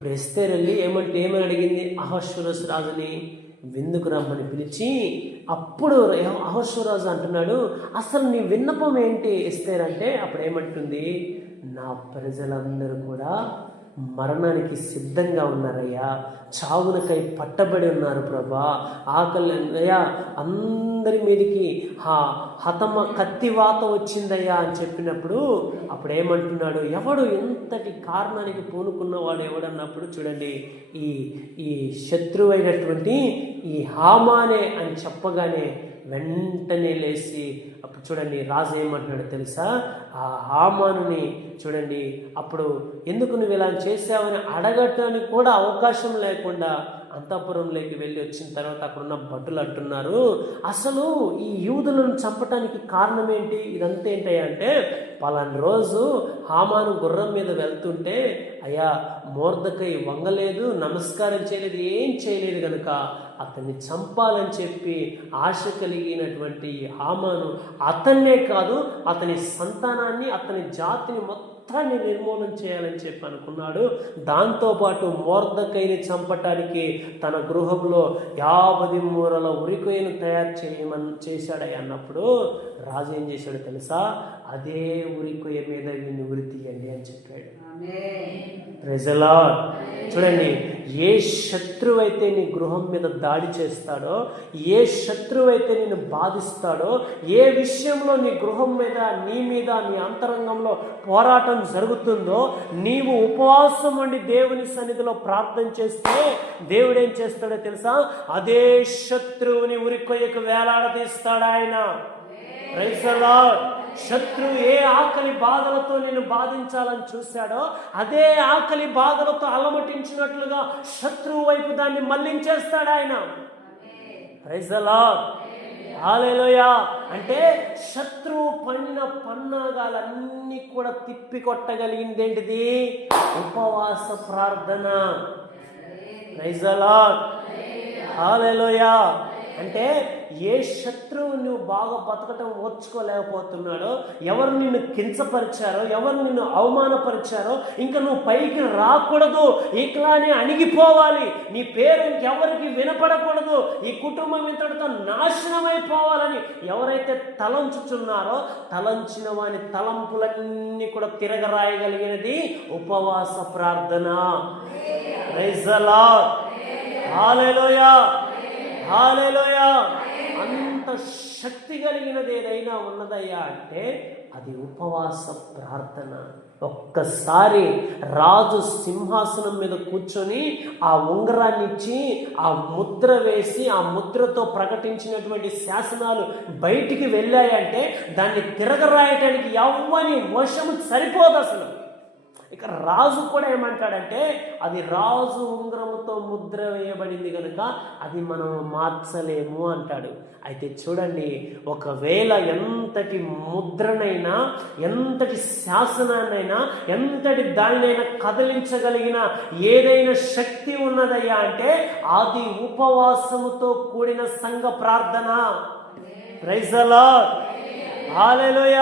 ఇప్పుడు ఎస్తేర్ వెళ్ళి ఏమంటే ఏమని అడిగింది? అహశ్వరస్ రాజుని విందుకు రమ్మని పిలిచి అప్పుడు అహశ్వరాజు అంటున్నాడు అసలు నీ విన్నపం ఏంటి? ఎస్తేర్ అంటే అప్పుడు ఏమంటుంది? నా ప్రజలందరూ కూడా మరణానికి సిద్ధంగా ఉన్నారయ్యా. చావునకై పట్టబడి ఉన్నారు ప్రభా. ఆకలి అయ్యా అందరి మీదకి హా హతమ కత్తివాత వచ్చిందయ్యా అని చెప్పినప్పుడు అప్పుడు ఏమంటున్నాడు ఎవడు ఎంతటి కారణానికి పూనుకున్నవాడు ఎవడన్నప్పుడు చూడండి ఈ ఈ శత్రువైనటువంటి ఈ హామానే అని చెప్పగానే వెంటనే లేచి అప్పుడు చూడండి రాజు ఏమంటున్నాడు తెలుసా? ఆ హామానుని చూడండి అప్పుడు ఎందుకు నువ్వు ఇలా చేసావని అడగటానికి కూడా అవకాశం లేకుండా అంతఃపురంలోకి వెళ్ళి వచ్చిన తర్వాత అక్కడ ఉన్న భటులు అంటున్నారు. అసలు ఈ యూదులను చంపటానికి కారణం ఏంటి? ఇదంతా ఏంటంటే అంటే పలాని రోజు హామాను గుర్రం మీద వెళ్తుంటే అయ్యా మూర్ధకై వంగలేదు నమస్కారం చేయలేదు ఏం చేయలేదు కనుక అతన్ని చంపాలని చెప్పి ఆశ కలిగినటువంటి హామాను అతన్నే కాదు అతని సంతానాన్ని అతని జాతిని మొత్తం మొత్తాన్ని నిర్మూలన చేయాలని చెప్పి అనుకున్నాడు. దాంతోపాటు మోర్దకైని చంపటానికి తన గృహంలో యాభై మూరల ఉరికొయ్యను తయారు చేయమని చేశాడు అన్నప్పుడు రాజు ఏం చేశాడు తెలుసా? అదే ఉరికొయ్య మీద వీడిని ఉరి తీయండి అని చెప్పాడు. ప్రజలా చూడండి ఏ శత్రువైతే నీ గృహం మీద దాడి చేస్తాడో ఏ శత్రువు అయితే నేను బాధిస్తాడో ఏ విషయంలో నీ గృహం మీద నీ మీద నీ అంతరంగంలో పోరాటం జరుగుతుందో నీవు ఉపవాసం ఉండి దేవుని సన్నిధిలో ప్రార్థన చేస్తే దేవుడు ఏం చేస్తాడో తెలుసా? అదే శత్రువుని ఉరికొయ్యకు వేలాడదీస్తాడు ఆయన. శత్రువు ఏ ఆకలి బాధలతో నేను బాధించాలని చూశాడో అదే ఆకలి బాధలతో అలమటించినట్లుగా శత్రువు వైపు దాన్ని మళ్ళించేస్తాడు ఆయన. ప్రైజ్ హాలేలోయ అంటే శత్రువు పన్నిన పన్నాగాలన్నీ కూడా తిప్పి కొట్టగలిగింది ఏంటిది ఉపవాస ప్రార్థన ప్రైజ్ హాలేలోయ అంటే ఏ శత్రువు నువ్వు బాగా బతకటం ఓర్చుకోలేకపోతున్నాడో ఎవరు నిన్ను కించపరిచారో ఎవరు నిన్ను అవమానపరిచారో ఇంకా నువ్వు పైకి రాకూడదు ఇట్లానే అణిగిపోవాలి నీ పేరు ఇంకెవరికి వినపడకూడదు ఈ కుటుంబం ఇంతటితో నాశనం అయిపోవాలని ఎవరైతే తలంచుచున్నారో తలంచిన వాని తలంపులన్నీ కూడా తిరగరాయగలిగినది ఉపవాస ప్రార్థన. రైజలా హాలేలోయా హాలేలోయా. అంత శక్తి కలిగినది ఏదైనా ఉన్నదయ్యా అంటే అది ఉపవాస ప్రార్థన. ఒక్కసారి రాజు సింహాసనం మీద కూర్చొని ఆ ఉంగరాన్ని ఇచ్చి ఆ ముద్ర వేసి ఆ ముద్రతో ప్రకటించినటువంటి శాసనాలు బయటికి వెళ్ళాయంటే దాన్ని తిరగరాయటానికి ఎవ్వని వశము సరిపోదు అసలు. ఇక రాజు కూడా ఏమంటాడంటే అది రాజు ఉంగరముతో ముద్ర వేయబడింది కనుక అది మనం మార్చలేము అంటాడు. అయితే చూడండి ఒకవేళ ఎంతటి ముద్రనైనా ఎంతటి శాసనాన్నైనా ఎంతటి దానినైనా కదిలించగలిగిన ఏదైనా శక్తి ఉన్నదయ్యా అంటే అది ఉపవాసముతో కూడిన సంఘ ప్రార్థన. ప్రైజలా హాలేలోయ